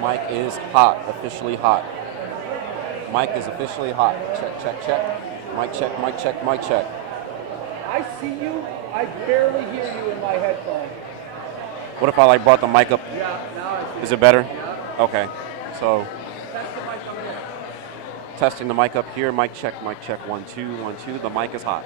mic is hot, officially hot. Mic is officially hot. Check, check, check. Mic check, mic check, mic check. I see you. I barely hear you in my headphones. What if I like brought the mic up? Yeah, now I see. Is it better? Yeah. Okay. So Test the mic up here. testing the mic up here. Mic check, 1, 2, 1, 2. The mic is hot.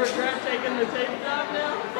regret taking the tape job now?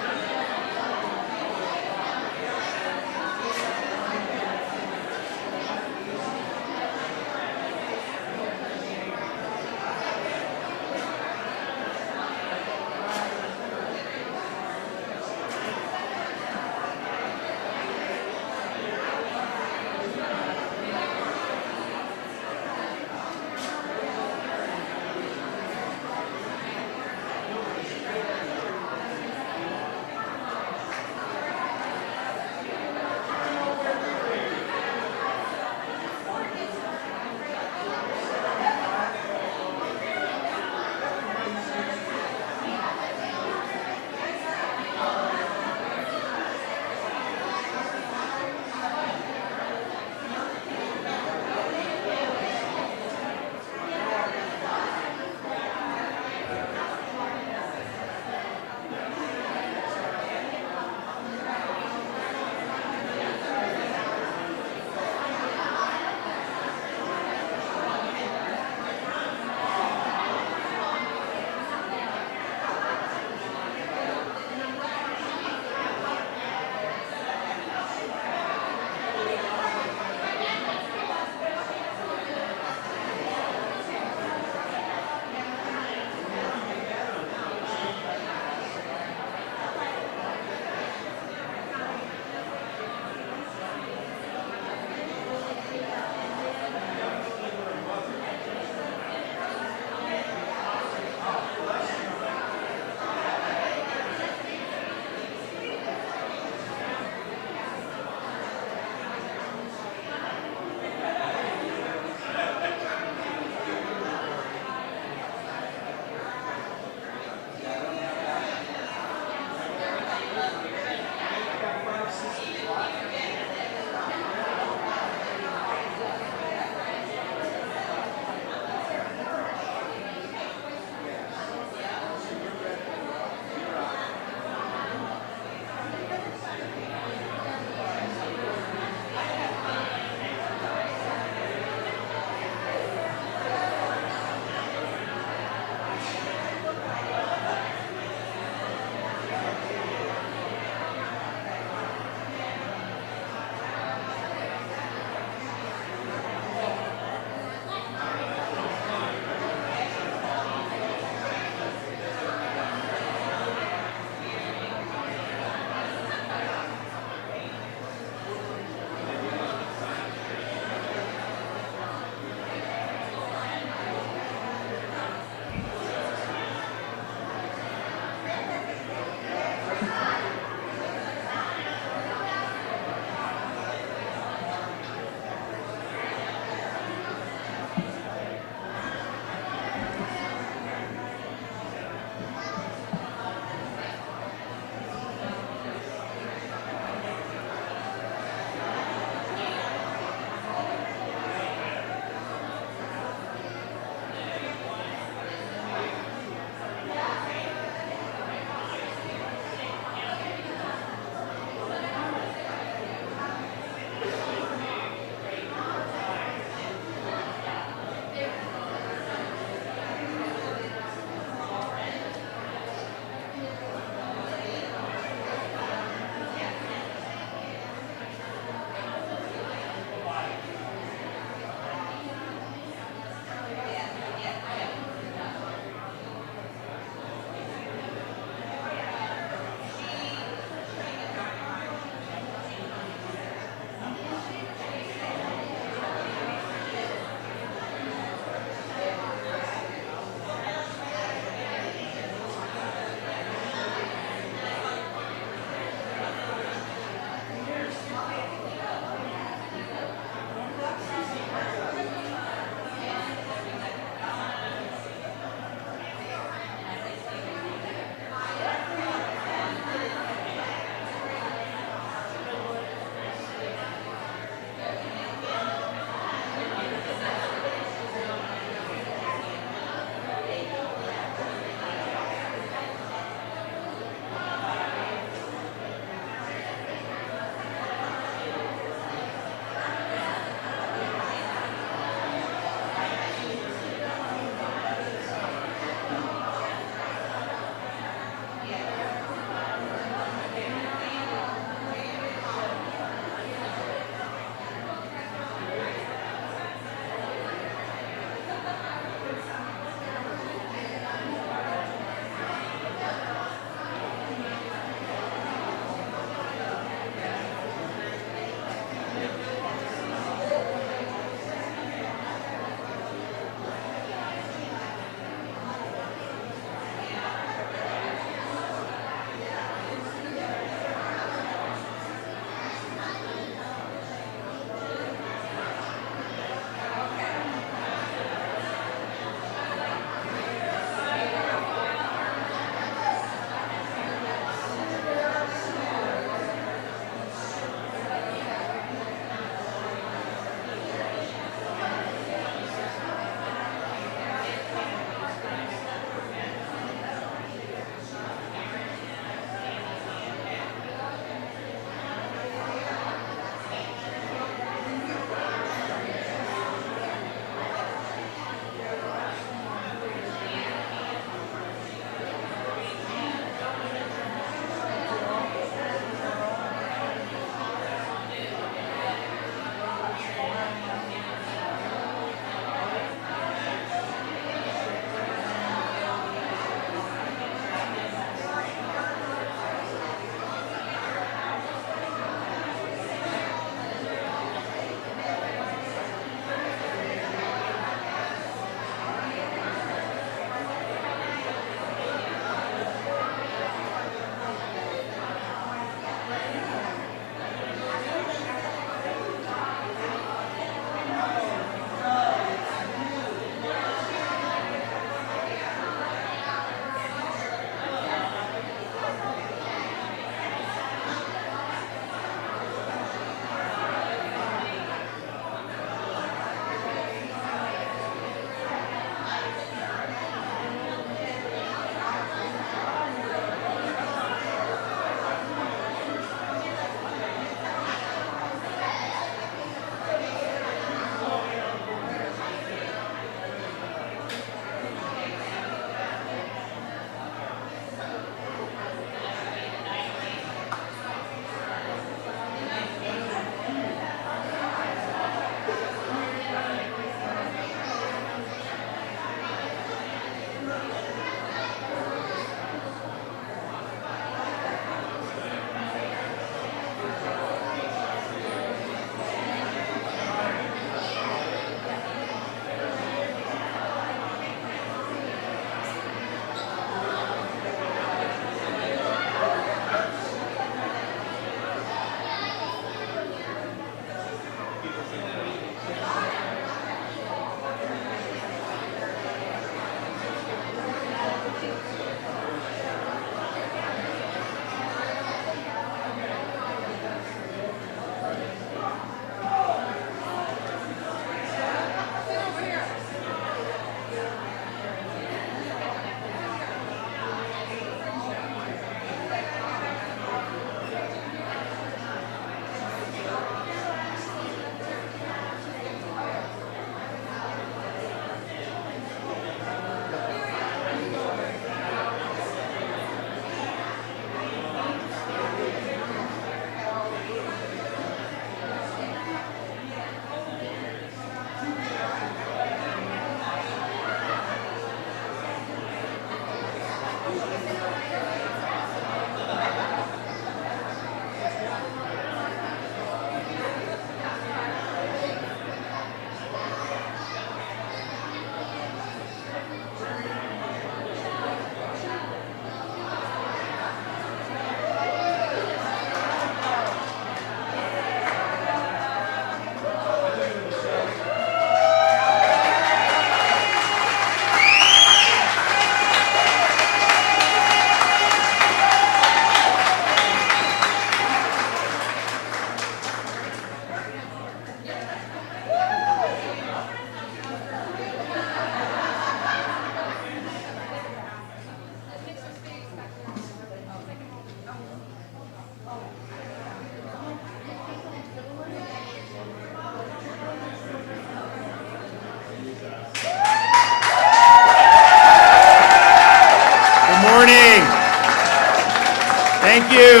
Thank you.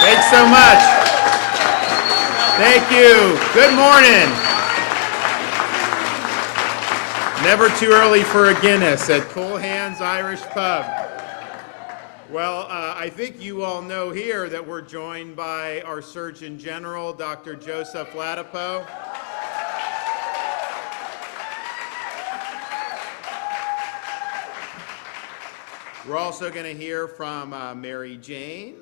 Thanks so much. Thank you. Good morning. Never too early for a Guinness at Culhane's Irish Pub. Well, I think you all know here that we're joined by our Surgeon General, Dr. Joseph Ladapo. We're also going to hear from Mary Jane,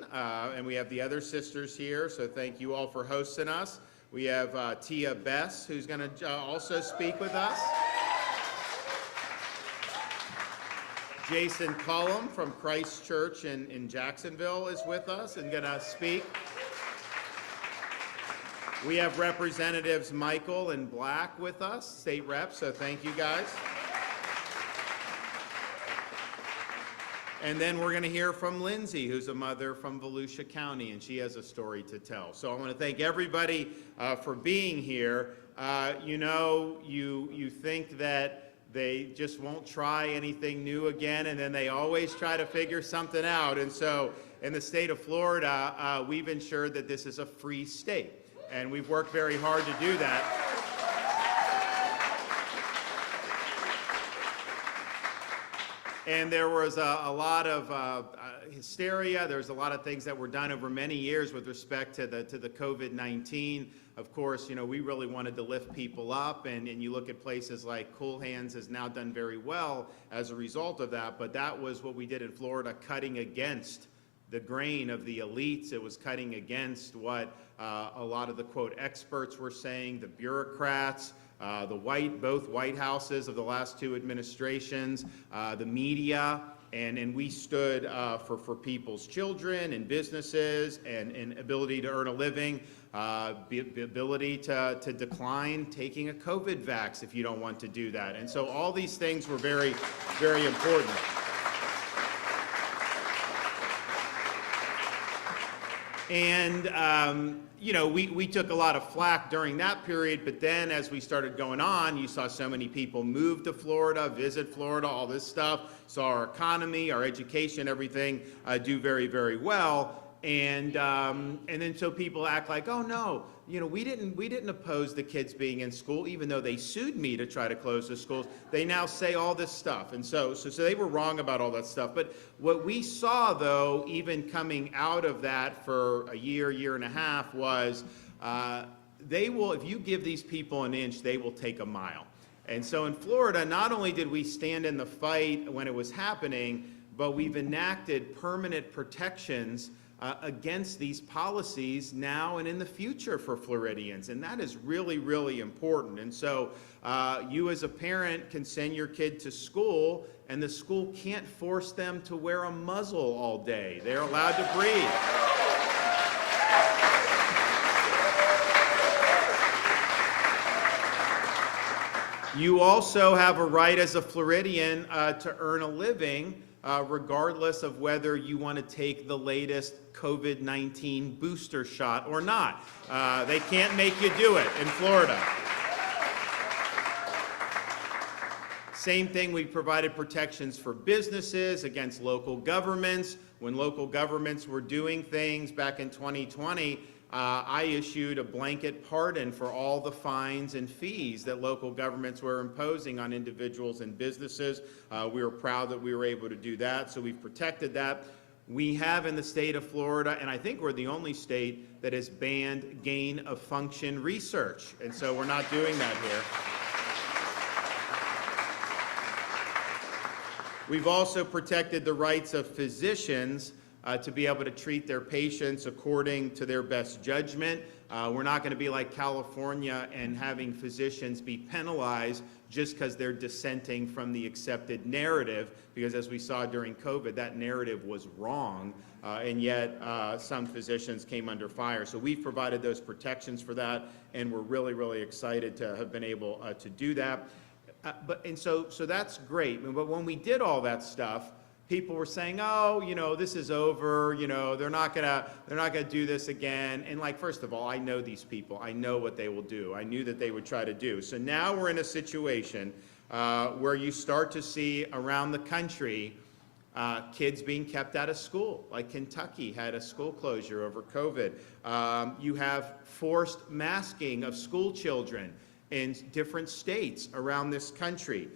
and we have the other sisters here, so thank you all for hosting us. We have Tia Bess, who's going to also speak with us. Jason Cullum from Christ Church in Jacksonville is with us and going to speak. We have Representatives Michael and Black with us, state reps, so thank you guys. And then we're going to hear from Lindsay, who's a mother from Volusia County, and she has a story to tell. So I want to thank everybody for being here. You think that they just won't try anything new again, and then they always try to figure something out. And so in the state of Florida, we've ensured that this is a free state, and we've worked very hard to do that. And there was a lot of hysteria. There's a lot of things that were done over many years with respect to the COVID-19. Of course, we really wanted to lift people up, and you look at places like Culhane's has now done very well as a result of that, but that was what we did in Florida, cutting against the grain of the elites. It was cutting against what a lot of the, quote, experts were saying, the bureaucrats, both White Houses of the last two administrations, the media, and we stood for people's children and businesses and ability to earn a living, the ability to decline taking a COVID vax if you don't want to do that. And so all these things were very, very important. And, we took a lot of flack during that period, but then as we started going on, you saw so many people move to Florida, visit Florida, all this stuff, saw our economy, our education, everything do very, very well. And then so people act like, oh no, we didn't oppose the kids being in school, even though they sued me to try to close the schools. They now say all this stuff, and so they were wrong about all that stuff. But what we saw, though, even coming out of that for a year and a half, was if you give these people an inch, they will take a mile. And so in Florida, not only did we stand in the fight when it was happening, but we've enacted permanent protections against these policies now and in the future for Floridians, and that is really, really important. And so you as a parent can send your kid to school, and the school can't force them to wear a muzzle all day. They're allowed to breathe. You also have a right as a Floridian to earn a living, regardless of whether you want to take the latest COVID-19 booster shot or not. They can't make you do it in Florida. Same thing, we provided protections for businesses against local governments. When local governments were doing things back in 2020, I issued a blanket pardon for all the fines and fees that local governments were imposing on individuals and businesses. We were proud that we were able to do that, so we've protected that. We have in the state of Florida, and I think we're the only state that has banned gain-of-function research, and so we're not doing that here. We've also protected the rights of physicians to be able to treat their patients according to their best judgment. We're not going to be like California and having physicians be penalized just because they're dissenting from the accepted narrative, because as we saw during COVID, that narrative was wrong, and yet some physicians came under fire. So we've provided those protections for that, and we're really, really excited to have been able to do that. So that's great. But when we did all that stuff, people were saying, oh, this is over, they're not gonna do this again. And first of all, I know these people. I know what they will do. I knew that they would try to do. So now we're in a situation where you start to see around the country Kids being kept out of school, like Kentucky had a school closure over COVID. You have forced masking of school children in different states around this country.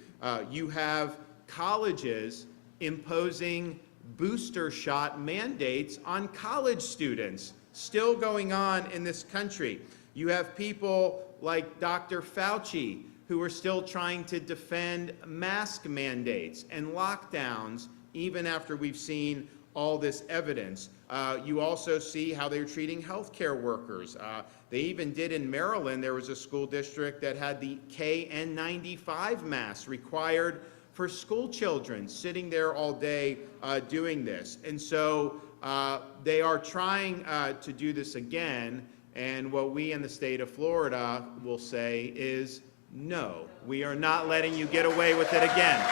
You have colleges imposing booster shot mandates on college students, still going on in this country. You have people like Dr. Fauci who are still trying to defend mask mandates and lockdowns even after we've seen all this evidence. You also see how they're treating healthcare workers. They even did in Maryland, there was a school district that had the KN95 mask required for school children, sitting there all day doing this. And so they are trying to do this again, and what we in the state of Florida will say is, no, we are not letting you get away with it again.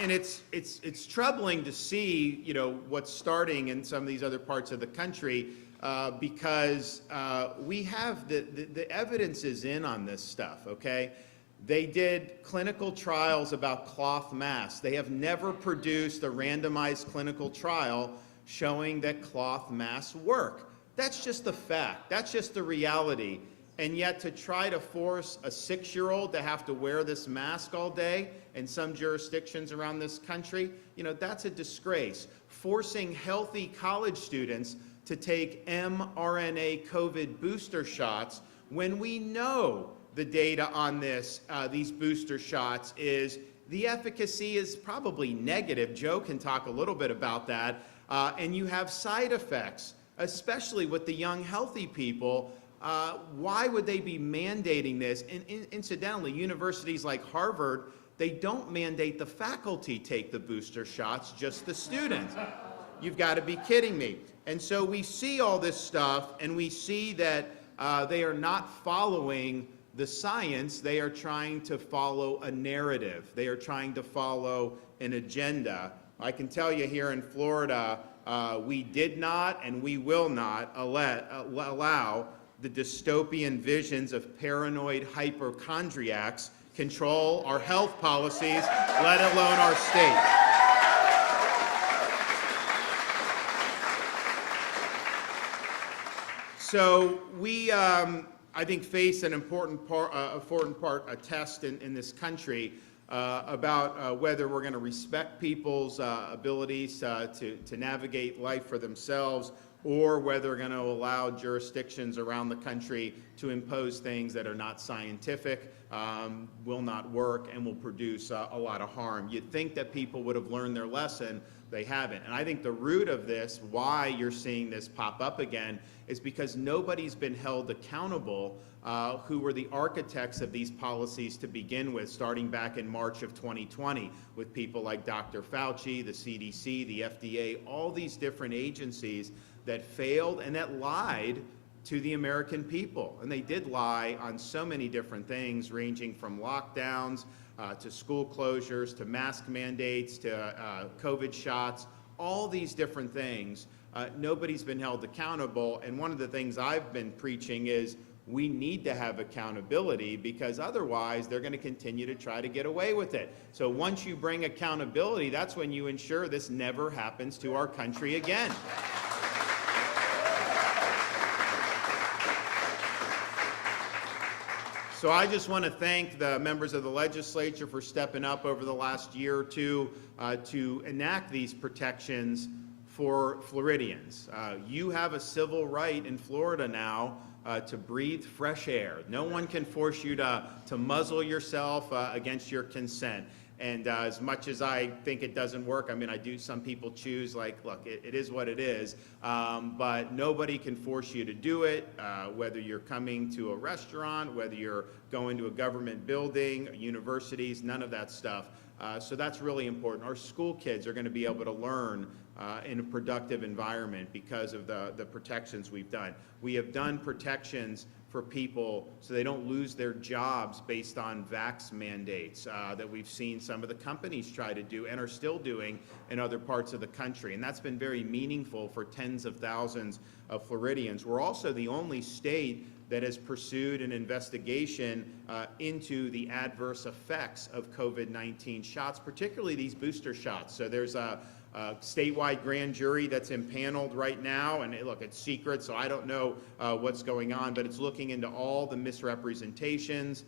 And it's troubling to see, you know, what's starting in some of these other parts of the country because we have the evidence is in on this stuff, okay? They did clinical trials about cloth masks. They have never produced a randomized clinical trial showing that cloth masks work. That's just the fact. That's just the reality. And yet to try to force a 6-year-old to have to wear this mask all day in some jurisdictions around this country, you know, that's a disgrace. Forcing healthy college students to take mRNA COVID booster shots when we know the data on this, these booster shots is the efficacy is probably negative. Joe can talk a little bit about that. And you have side effects, especially with the young healthy people. Why would they be mandating this? And incidentally, universities like Harvard, they don't mandate the faculty take the booster shots, just the students. You've got to be kidding me. And so we see all this stuff, and we see that they are not following the science. They are trying to follow a narrative. They are trying to follow an agenda. I can tell you here in Florida, we did not and we will not allow the dystopian visions of paranoid hypochondriacs control our health policies, let alone our state. So we, I think, face an important test in this country about whether we're going to respect people's abilities to navigate life for themselves, or whether we're going to allow jurisdictions around the country to impose things that are not scientific, will not work, and will produce a lot of harm. You'd think that people would have learned their lesson. They haven't. And I think the root of this, why you're seeing this pop up again, is because nobody's been held accountable who were the architects of these policies to begin with, starting back in March of 2020, with people like Dr. Fauci, the CDC, the FDA, all these different agencies that failed and that lied to the American people. And they did lie on so many different things, ranging from lockdowns to school closures, to mask mandates, to COVID shots, all these different things. Nobody's been held accountable. And one of the things I've been preaching is we need to have accountability, because otherwise they're going to continue to try to get away with it. So once you bring accountability, that's when you ensure this never happens to our country again. So I just want to thank the members of the legislature for stepping up over the last year or two to enact these protections for Floridians. You have a civil right in Florida now to breathe fresh air. No one can force you to muzzle yourself against your consent. And as much as I think it doesn't work, I mean, some people choose, like, look, it is what it is, but nobody can force you to do it, whether you're coming to a restaurant, whether you're going to a government building, universities, none of that stuff. So that's really important. Our school kids are going to be able to learn in a productive environment because of the protections we've done. We have done protections for people so they don't lose their jobs based on vax mandates that we've seen some of the companies try to do and are still doing in other parts of the country. And that's been very meaningful for tens of thousands of Floridians. We're also the only state that has pursued an investigation into the adverse effects of COVID-19 shots, particularly these booster shots. So there's a statewide grand jury that's impaneled right now, and look, it's secret, so I don't know what's going on, but it's looking into all the misrepresentations,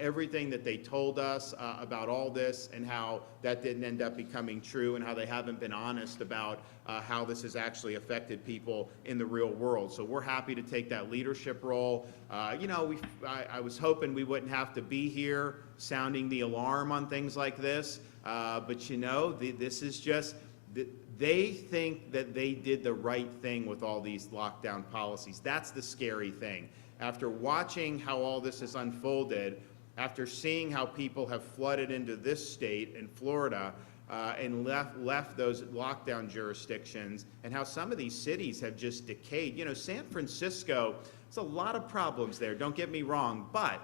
everything that they told us about all this, and how that didn't end up becoming true, and how they haven't been honest about how this has actually affected people in the real world. So we're happy to take that leadership role. You know, I was hoping we wouldn't have to be here sounding the alarm on things like this, but you know, this is just, they think that they did the right thing with all these lockdown policies. That's the scary thing. After watching how all this has unfolded, after seeing how people have flooded into this state in Florida and left those lockdown jurisdictions, and how some of these cities have just decayed. You know, San Francisco, there's a lot of problems there, don't get me wrong, but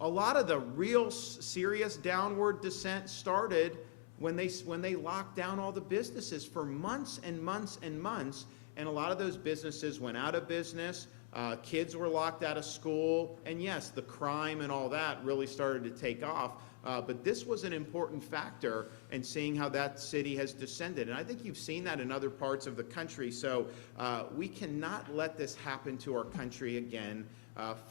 a lot of the real serious downward descent started when they locked down all the businesses for months and months and months, and a lot of those businesses went out of business, kids were locked out of school, and yes, the crime and all that really started to take off, but this was an important factor in seeing how that city has descended, and I think you've seen that in other parts of the country, so we cannot let this happen to our country again.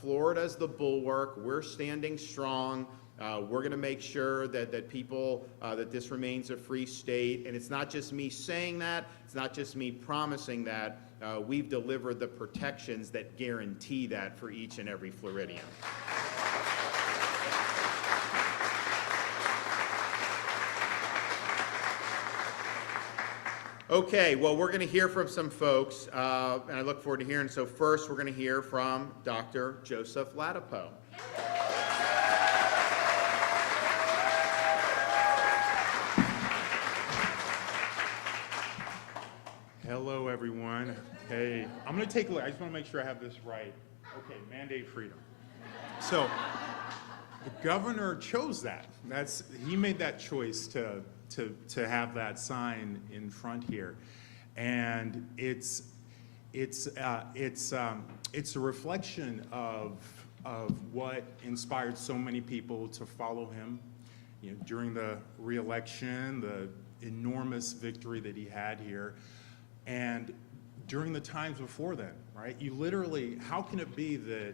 Florida's the bulwark, we're standing strong. We're going to make sure that people, that this remains a free state. And it's not just me saying that. It's not just me promising that. We've delivered the protections that guarantee that for each and every Floridian. Okay, well, we're going to hear from some folks, and I look forward to hearing. So first, we're going to hear from Dr. Joseph Ladapo. Hello, everyone. Hey, I'm going to take a look. I just want to make sure I have this right. Okay, mandate freedom. So, the governor chose that. He made that choice to have that sign in front here, and it's a reflection of what inspired so many people to follow him. You know, during the re-election, the enormous victory that he had here. And during the times before then, right? You literally, how can it be that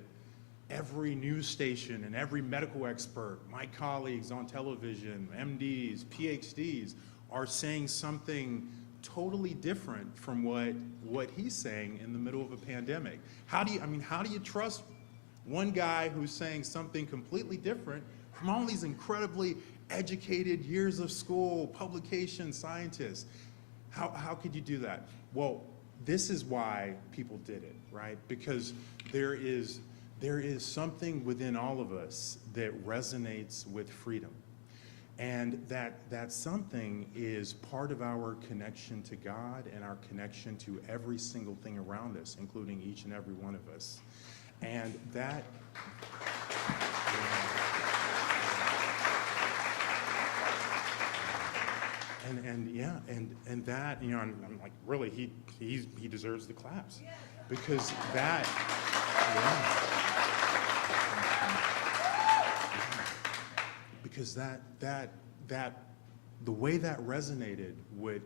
every news station and every medical expert, my colleagues on television, MDs, PhDs, are saying something totally different from what he's saying in the middle of a pandemic? How do you trust one guy who's saying something completely different from all these incredibly educated, years of school, publication scientists? How could you do that? Well, this is why people did it, right? Because there is something within all of us that resonates with freedom. And that something is part of our connection to God and our connection to every single thing around us, including each and every one of us. And that... And that, you know, I'm like, really, he deserves the claps, because that, because that the way that resonated with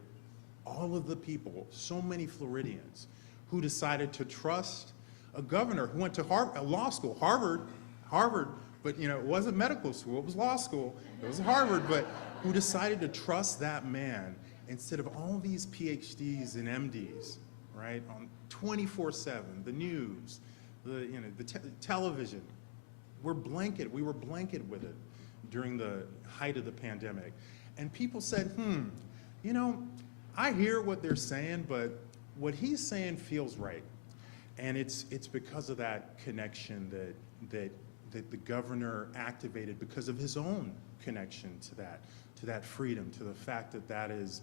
all of the people, so many Floridians, who decided to trust a governor who went to law school, Harvard, but you know, it wasn't medical school, it was law school, it was Harvard, but who decided to trust that man instead of all these PhDs and MDs, right? On 24/7, the news, the television. We were blanketed with it during the height of the pandemic. And people said, you know, I hear what they're saying, but what he's saying feels right. And it's because of that connection that the governor activated, because of his own connection to that freedom, to the fact that is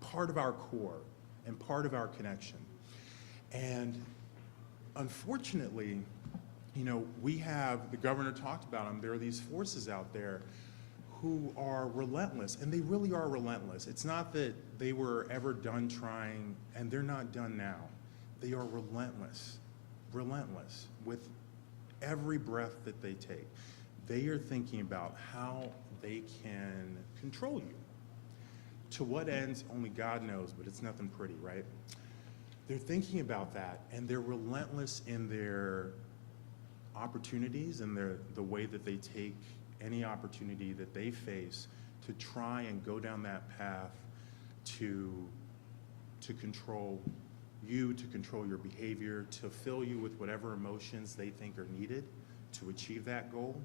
part of our core and part of our connection. And unfortunately, you know, the governor talked about them, there are these forces out there who are relentless, and they really are relentless. It's not that they were ever done trying, and they're not done now. They are relentless. relentless with every breath that they take. They are thinking about how they can control you. To what ends, only God knows, but it's nothing pretty, right? They're thinking about that, and they're relentless in their opportunities and the way that they take any opportunity that they face to try and go down that path to control you, to control your behavior, to fill you with whatever emotions they think are needed to achieve that goal.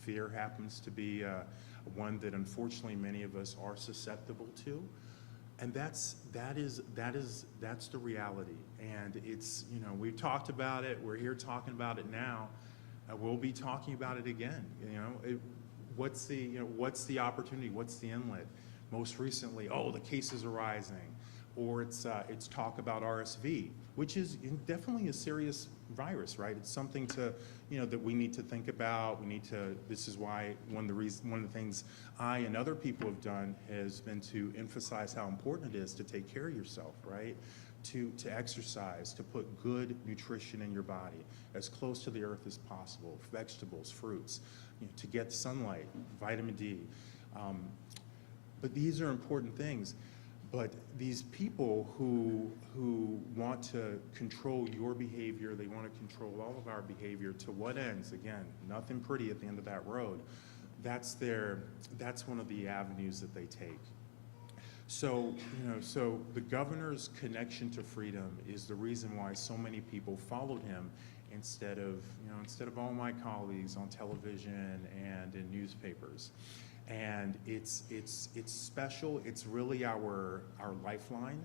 Fear happens to be one that unfortunately many of us are susceptible to, and that's the reality. And it's, you know, we've talked about it. We're here talking about it now. We'll be talking about it again. You know, what's the opportunity? What's the inlet? Most recently, oh, the cases are rising, or it's talk about RSV, which is definitely a serious virus, right? It's something to, you know, that we need to think about. We need to. This is why one of the things I and other people have done has been to emphasize how important it is to take care of yourself, right? To exercise, to put good nutrition in your body as close to the earth as possible, vegetables, fruits, you know, to get sunlight, vitamin D. But these are important things. But these people who want to control your behavior, they want to control all of our behavior, to what ends? Again, nothing pretty at the end of that road. That's one of the avenues that they take. So, you know, so the governor's connection to freedom is the reason why so many people followed him instead of all my colleagues on television and in newspapers. And it's special. It's really our lifeline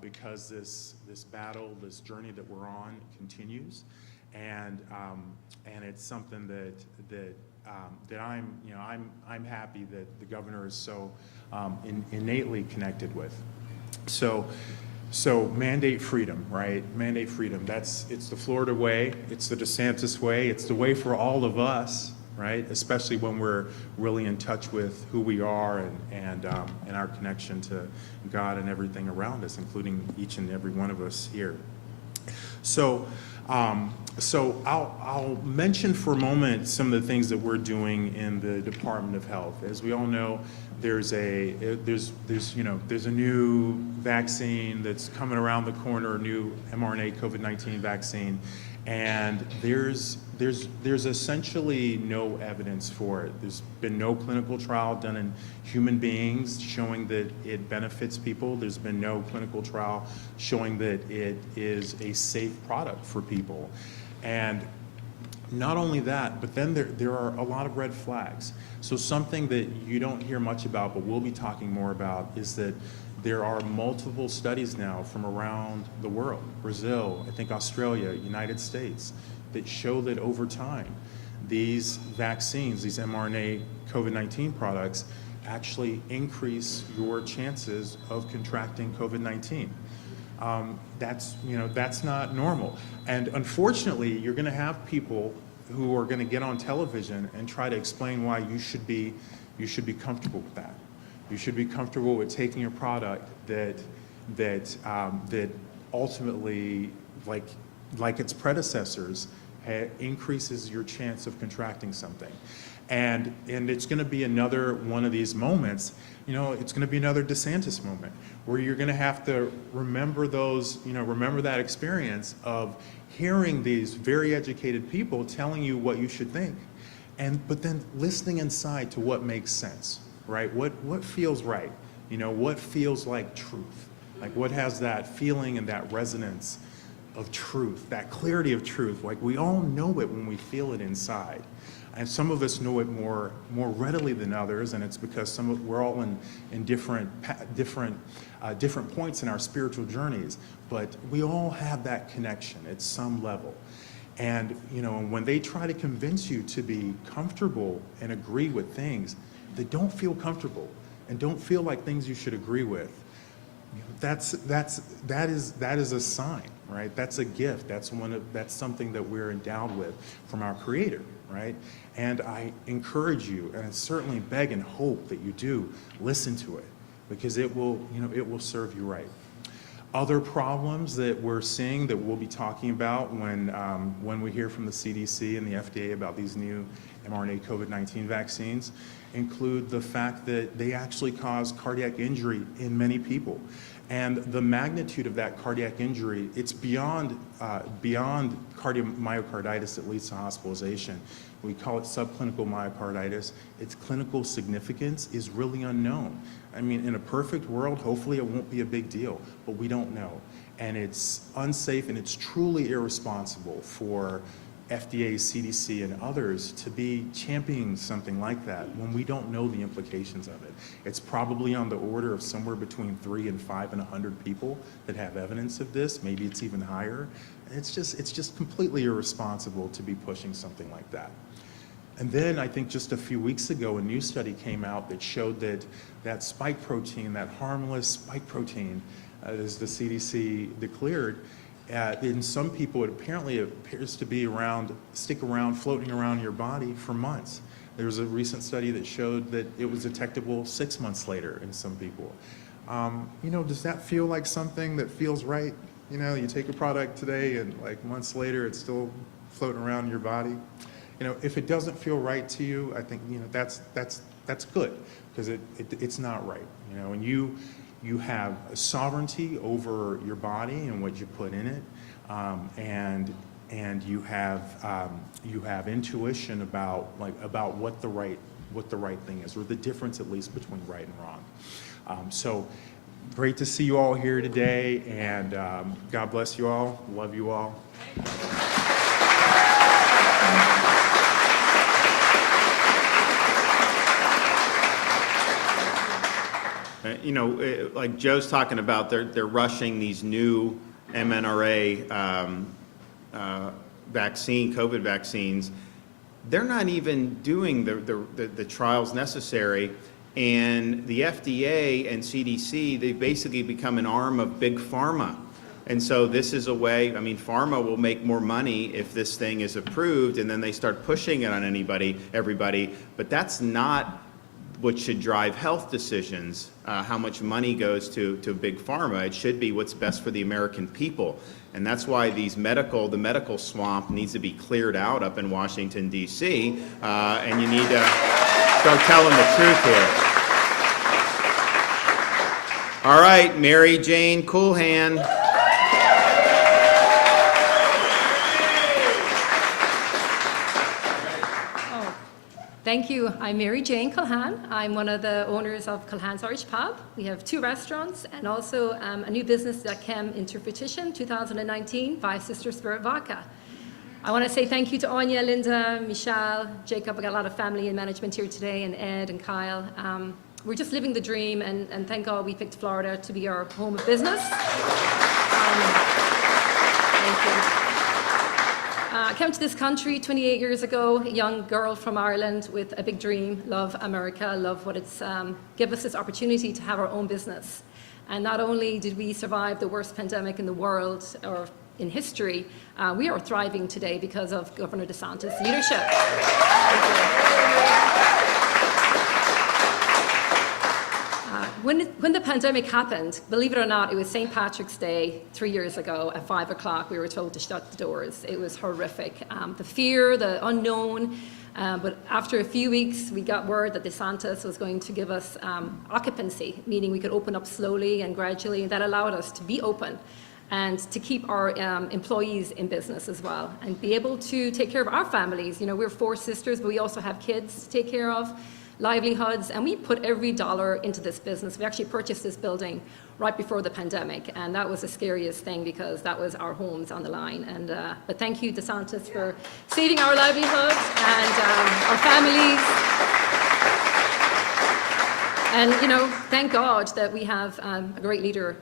because this battle, this journey that we're on continues, and it's something that I'm happy that the governor is so innately connected with. So mandate freedom, right? Mandate freedom. It's the Florida way. It's the DeSantis way. It's the way for all of us, right? Especially when we're really in touch with who we are and our connection to God and everything around us, including each and every one of us here. So I'll mention for a moment some of the things that we're doing in the Department of Health. As we all know, there's a new vaccine that's coming around the corner, a new mRNA COVID-19 vaccine, and there's essentially no evidence for it. There's been no clinical trial done in human beings showing that it benefits people. There's been no clinical trial showing that it is a safe product for people. And not only that, but then there are a lot of red flags. So something that you don't hear much about, but we'll be talking more about, is that there are multiple studies now from around the world, Brazil, I think Australia, United States, that show that over time, these vaccines, these mRNA COVID-19 products, actually increase your chances of contracting COVID-19. That's not normal. And unfortunately, you're gonna have people who are gonna get on television and try to explain why you should be comfortable with that. You should be comfortable with taking a product that ultimately, like its predecessors, increases your chance of contracting something. And it's going to be another one of these moments, it's going to be another DeSantis moment where you're going to have to remember remember that experience of hearing these very educated people telling you what you should think, but then listening inside to what makes sense, right? What feels right? What feels like truth? Like what has that feeling and that resonance of truth, that clarity of truth? Like we all know it when we feel it inside. And some of us know it more readily than others, and it's because we're all in different points in our spiritual journeys, but we all have that connection at some level. And when they try to convince you to be comfortable and agree with things that don't feel comfortable and don't feel like things you should agree with, that is a sign, right? That's a gift. That's something that we're endowed with from our Creator, right? And I encourage you, and I certainly beg and hope that you do listen to it, because it will serve you right. Other problems that we're seeing that we'll be talking about when we hear from the CDC and the FDA about these new mRNA COVID-19 vaccines include the fact that they actually cause cardiac injury in many people. And the magnitude of that cardiac injury, it's beyond cardiomyocarditis that leads to hospitalization. We call it subclinical myocarditis. Its clinical significance is really unknown. I mean, in a perfect world, hopefully it won't be a big deal, but we don't know. And it's unsafe and it's truly irresponsible for FDA, CDC, and others to be championing something like that when we don't know the implications of it. It's probably on the order of somewhere between 3 and 5 and 100 people that have evidence of this. Maybe it's even higher. It's just completely irresponsible to be pushing something like that. And then I think just a few weeks ago, a new study came out that showed that that spike protein, that harmless spike protein, as the CDC declared, in some people, it appears to be floating around your body for months. There was a recent study that showed that it was detectable 6 months later in some people. Does that feel like something that feels right? You take a product today and like months later, it's still floating around your body. If it doesn't feel right to you, I think, that's good, because it's not right, and you have sovereignty over your body and what you put in it, and you have intuition about what the right thing is, or the difference at least between right and wrong. So great to see you all here today, and God bless you all. Love you all. Like Joe's talking about, they're rushing these new mRNA COVID vaccines. They're not even doing the trials necessary, and the FDA and CDC, they've basically become an arm of big pharma. And so this is a way, pharma will make more money if this thing is approved, and then they start pushing it on everybody, but that's not what should drive health decisions, how much money goes to big pharma. It should be what's best for the American people. And that's why the medical swamp needs to be cleared out up in Washington, D.C., and you need to start telling the truth here. All right, Mary Jane Culhane. Thank you. I'm Mary Jane Culhane. I'm one of the owners of Culhane's Irish Pub. We have 2 restaurants and also a new business that came into fruition 2019, Five Sisters Spirit Vodka. I want to say thank you to Anya, Linda, Michelle, Jacob. I got a lot of family and management here today, and Ed and Kyle. We're just living the dream, and thank God we picked Florida to be our home of business. Thank you. I came to this country 28 years ago, a young girl from Ireland with a big dream, love America, love what it's give us this opportunity to have our own business. And not only did we survive the worst pandemic in the world or in history, we are thriving today because of Governor DeSantis' leadership. When the pandemic happened, believe it or not, it was St. Patrick's Day 3 years ago at 5 o'clock. We were told to shut the doors. It was horrific. The fear, the unknown. But after a few weeks, we got word that DeSantis was going to give us occupancy, meaning we could open up slowly and gradually. And that allowed us to be open and to keep our employees in business as well and be able to take care of our families. We're 4 sisters, but we also have kids to take care of, livelihoods, and we put every dollar into this business. We actually purchased this building right before the pandemic, and that was the scariest thing because that was our homes on the line. But thank you, DeSantis, for saving our livelihoods and our families. And thank God that we have a great leader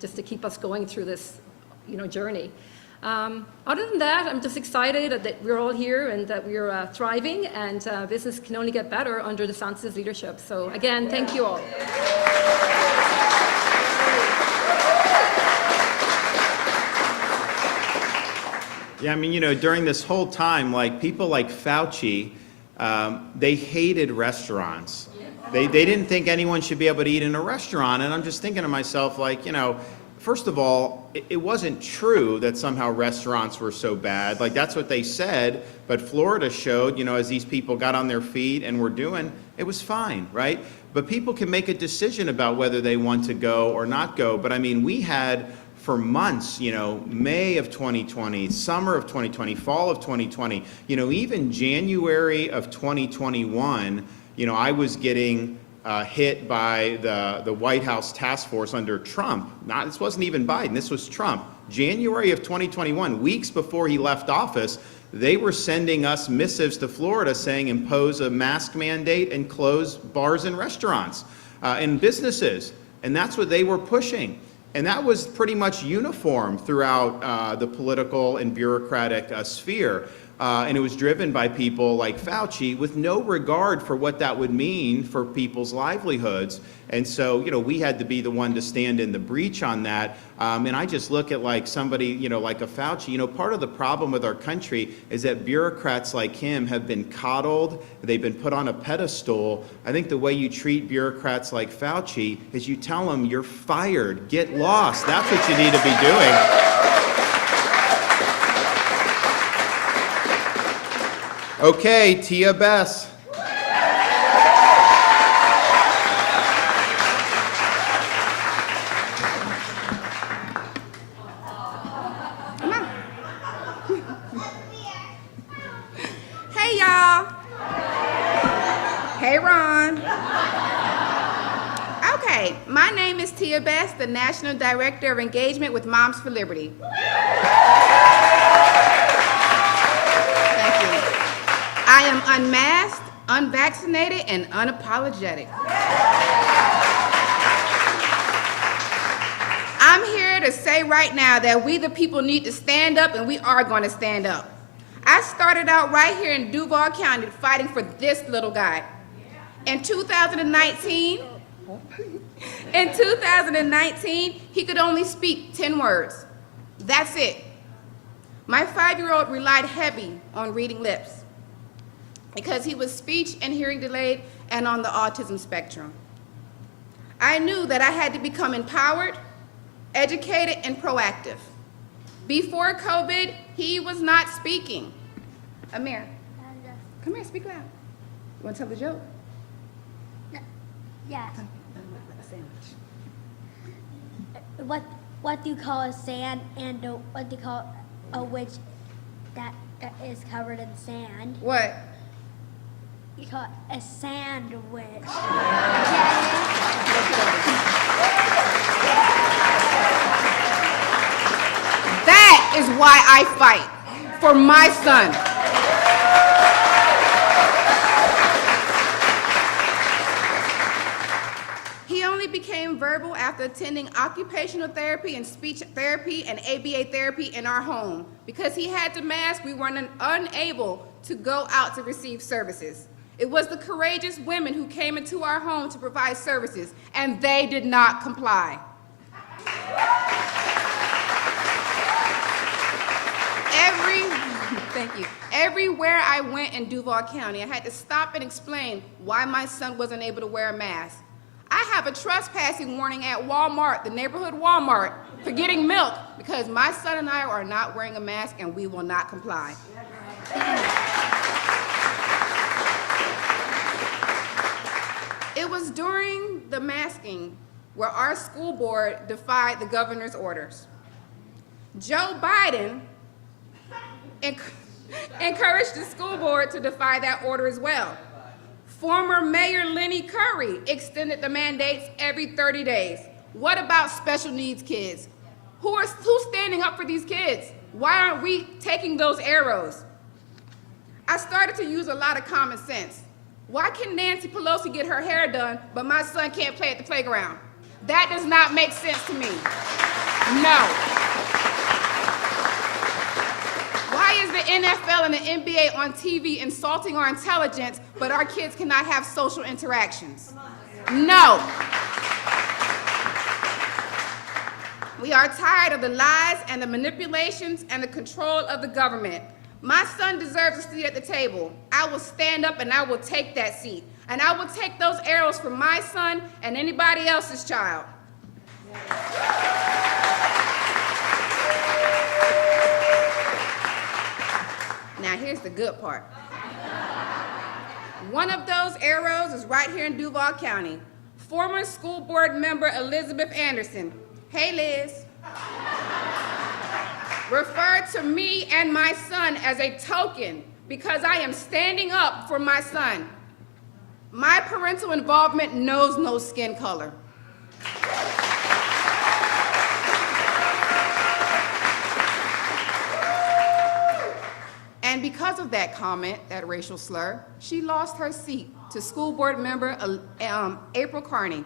just to keep us going through this, journey. Other than that, I'm just excited that we're all here and that we're thriving, and business can only get better under DeSantis' leadership. So again, thank you all. Yeah, during this whole time, people like Fauci, they hated restaurants. They didn't think anyone should be able to eat in a restaurant, and I'm just thinking to myself, first of all, it wasn't true that somehow restaurants were so bad. Like, that's what they said, but Florida showed, you know, as these people got on their feet and were doing, it was fine, right? But people can make a decision about whether they want to go or not go. But I mean, we had for months, you know, May of 2020, summer of 2020, fall of 2020, you know, even January of 2021, you know, I was getting hit by the White House task force under Trump. This wasn't even Biden, this was Trump. January of 2021, weeks before he left office, they were sending us missives to Florida saying impose a mask mandate and close bars and restaurants and businesses. And that's what they were pushing. And that was pretty much uniform throughout the political and bureaucratic sphere. And it was driven by people like Fauci with no regard for what that would mean for people's livelihoods. And so, you know, we had to be the one to stand in the breach on that. And I just look at like somebody, you know, like a Fauci, you know, part of the problem with our country is that bureaucrats like him have been coddled, they've been put on a pedestal. I think the way you treat bureaucrats like Fauci is you tell them you're fired, get lost. That's what you need to be doing. Okay, Tia Bess. Hey, y'all. Hey, Ron. Okay, my name is Tia Bess, the National Director of Engagement with Moms for Liberty. I am unmasked, unvaccinated, and unapologetic. I'm here to say right now that we the people need to stand up, and we are going to stand up. I started out right here in Duval County fighting for this little guy. In 2019, he could only speak 10 words. That's it. My 5-year-old relied heavy on reading lips, because he was speech and hearing delayed and on the autism spectrum. I knew that I had to become empowered, educated, and proactive. Before COVID, he was not speaking. Amir, come here, speak loud. You want to tell the joke? Yeah. What do you call a sand and what do you call a witch that is covered in sand? What? You call it a sandwich. That is why I fight for my son. He only became verbal after attending occupational therapy and speech therapy and ABA therapy in our home. Because he had to mask, we were unable to go out to receive services. It was the courageous women who came into our home to provide services, and they did not comply. Thank you. Everywhere I went in Duval County, I had to stop and explain why my son wasn't able to wear a mask. I have a trespassing warning at Walmart, the neighborhood Walmart, for getting milk because my son and I are not wearing a mask and we will not comply. It was during the masking where our school board defied the governor's orders. Joe Biden encouraged the school board to defy that order as well. Former Mayor Lenny Curry extended the mandates every 30 days. What about special needs kids? Who's standing up for these kids? Why aren't we taking those arrows? I started to use a lot of common sense. Why can Nancy Pelosi get her hair done, but my son can't play at the playground? That does not make sense to me. No. Why is the NFL and the NBA on TV insulting our intelligence, but our kids cannot have social interactions? No. We are tired of the lies and the manipulations and the control of the government. My son deserves a seat at the table. I will stand up and I will take that seat. And I will take those arrows from my son and anybody else's child. the good part. One of those arrows is right here in Duval County. Former school board member Elizabeth Anderson. Hey, Liz. Referred to me and my son as a token because I am standing up for my son. My parental involvement knows no skin color. And because of that comment, that racial slur, she lost her seat to school board member April Carney.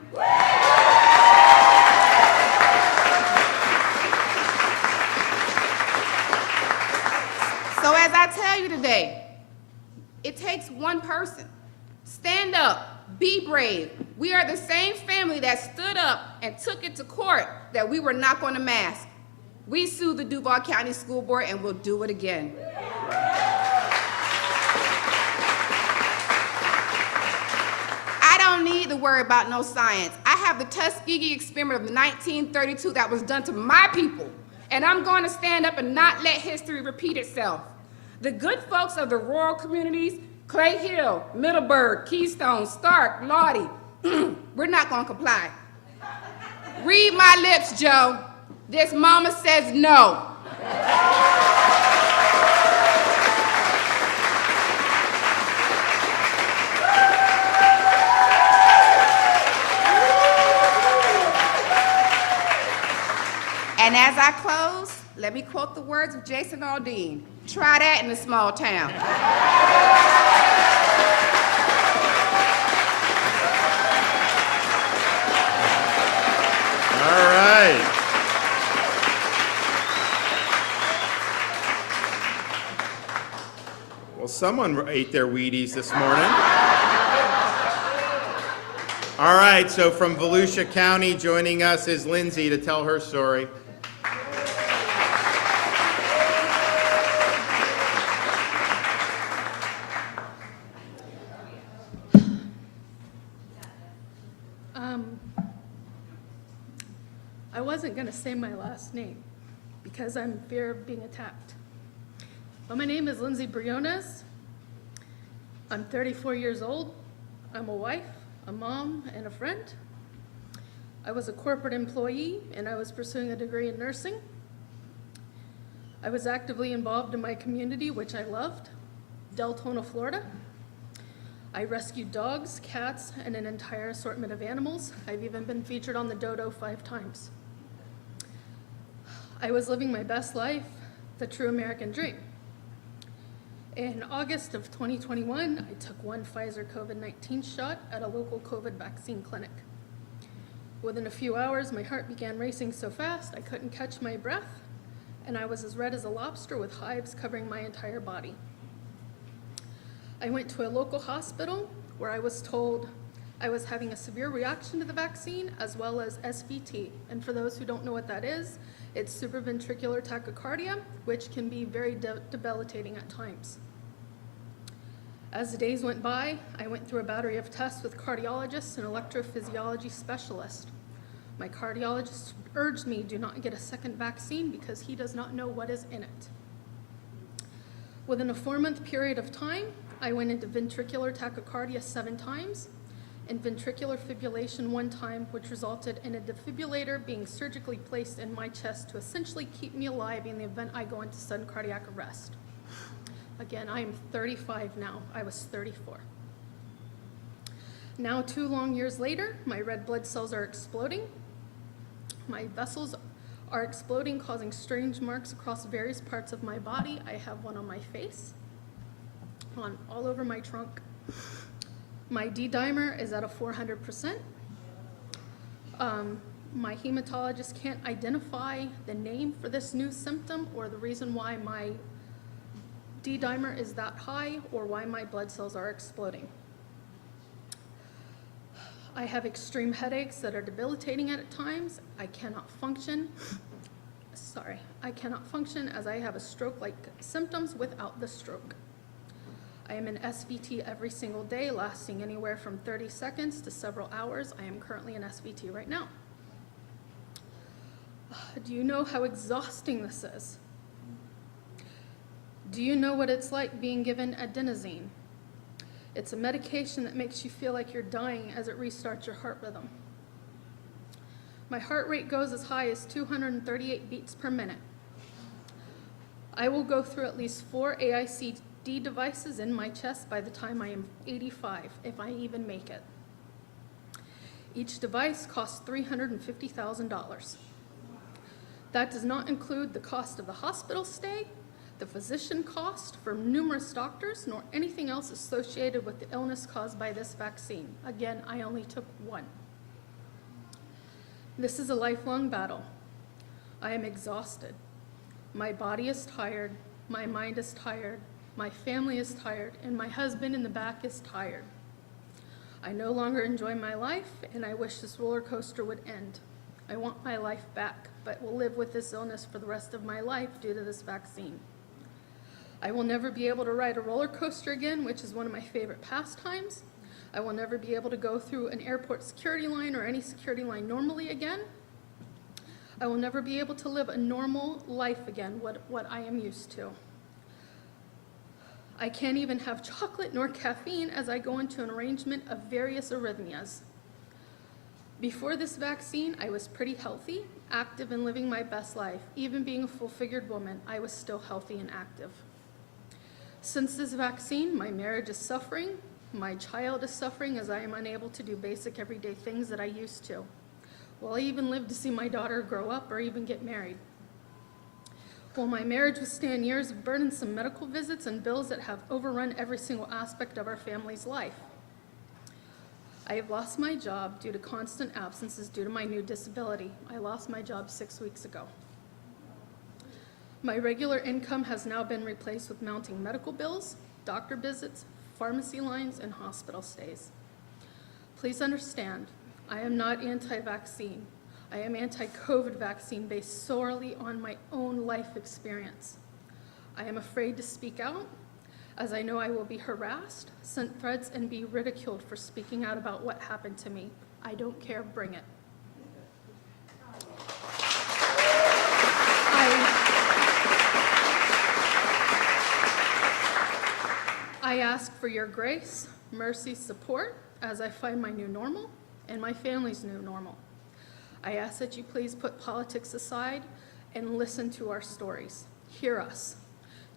So as I tell you today, it takes one person. Stand up, be brave. We are the same family that stood up and took it to court that we were not going to mask. We sued the Duval County School Board and we'll do it again. I don't need to worry about no science. I have the Tuskegee experiment of 1932 that was done to my people, and I'm going to stand up and not let history repeat itself. The good folks of the rural communities, Clay Hill, Middleburg, Keystone, Stark, Lottie, we're not going to comply. Read my lips, Joe. This mama says no. And as I close, let me quote the words of Jason Aldean. Try that in a small town. All right. Well, someone ate their Wheaties this morning. All right, so from Volusia County, joining us is Lindsay to tell her story. I wasn't going to say my last name because I'm in fear of being attacked. But my name is Lindsay Briones. I'm 34 years old. I'm a wife, a mom, and a friend. I was a corporate employee, and I was pursuing a degree in nursing. I was actively involved in my community, which I loved, Deltona, Florida. I rescued dogs, cats, and an entire assortment of animals. I've even been featured on the Dodo 5 times. I was living my best life, the true American dream. In August of 2021, I took one Pfizer COVID-19 shot at a local COVID vaccine clinic. Within a few hours, my heart began racing so fast I couldn't catch my breath, and I was as red as a lobster with hives covering my entire body. I went to a local hospital where I was told I was having a severe reaction to the vaccine as well as SVT. And for those who don't know what that is, it's supraventricular tachycardia, which can be very debilitating at times. As the days went by, I went through a battery of tests with cardiologists and electrophysiology specialists. My cardiologist urged me do not get a second vaccine because he does not know what is in it. Within a 4-month period of time, I went into ventricular tachycardia 7 times and ventricular fibrillation 1 time, which resulted in a defibrillator being surgically placed in my chest to essentially keep me alive in the event I go into sudden cardiac arrest. Again, I am 35 now. I was 34. Now, 2 long years later, my red blood cells are exploding. My vessels are exploding, causing strange marks across various parts of my body. I have one on my face, all over my trunk. My D-dimer is at a 400%. My hematologist can't identify the name for this new symptom or the reason why my D-dimer is that high or why my blood cells are exploding. I have extreme headaches that are debilitating at times. I cannot function. I cannot function as I have a stroke-like symptoms without the stroke. I am in SVT every single day, lasting anywhere from 30 seconds to several hours. I am currently in SVT right now. Do you know how exhausting this is? Do you know what it's like being given adenosine? It's a medication that makes you feel like you're dying as it restarts your heart rhythm. My heart rate goes as high as 238 beats per minute. I will go through at least 4 AICD devices in my chest by the time I am 85, if I even make it. Each device costs $350,000. That does not include the cost of the hospital stay, the physician cost from numerous doctors, nor anything else associated with the illness caused by this vaccine. Again, I only took one. This is a lifelong battle. I am exhausted. My body is tired, my mind is tired, my family is tired, and my husband in the back is tired. I no longer enjoy my life, and I wish this roller coaster would end. I want my life back, but will live with this illness for the rest of my life due to this vaccine. I will never be able to ride a roller coaster again, which is one of my favorite pastimes. I will never be able to go through an airport security line or any security line normally again. I will never be able to live a normal life again, what I am used to. I can't even have chocolate nor caffeine as I go into an arrangement of various arrhythmias. Before this vaccine, I was pretty healthy, active, and living my best life. Even being a full-figured woman, I was still healthy and active. Since this vaccine, my marriage is suffering, my child is suffering as I am unable to do basic everyday things that I used to. Will I even live to see my daughter grow up or even get married? Will my marriage withstand years of burdensome medical visits and bills that have overrun every single aspect of our family's life? I have lost my job due to constant absences due to my new disability. I lost my job 6 weeks ago. My regular income has now been replaced with mounting medical bills, doctor visits, pharmacy lines, and hospital stays. Please understand, I am not anti-vaccine. I am anti-COVID vaccine based solely on my own life experience. I am afraid to speak out, as I know I will be harassed, sent threats, and be ridiculed for speaking out about what happened to me. I don't care, bring it. I ask for your grace, mercy, support as I find my new normal and my family's new normal. I ask that you please put politics aside and listen to our stories. Hear us.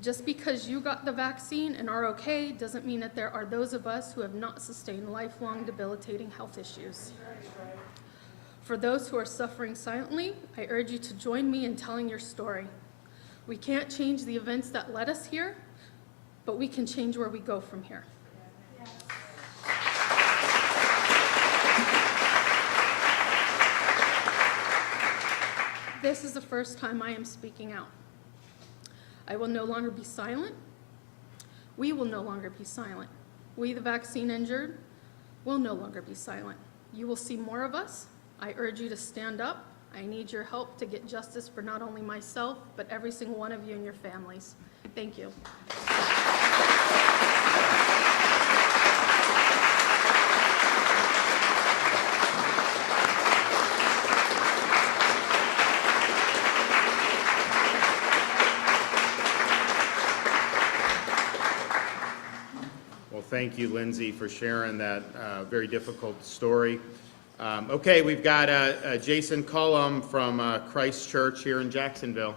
Just because you got the vaccine and are okay doesn't mean that there are those of us who have not sustained lifelong debilitating health issues. For those who are suffering silently, I urge you to join me in telling your story. We can't change the events that led us here, but we can change where we go from here. This is the first time I am speaking out. I will no longer be silent. We will no longer be silent. We, the vaccine injured, will no longer be silent. You will see more of us. I urge you to stand up. I need your help to get justice for not only myself, but every single one of you and your families. Thank you. Thank you, Lindsay, for sharing that very difficult story. Okay, we've got Jason Culhane from Christ Church here in Jacksonville.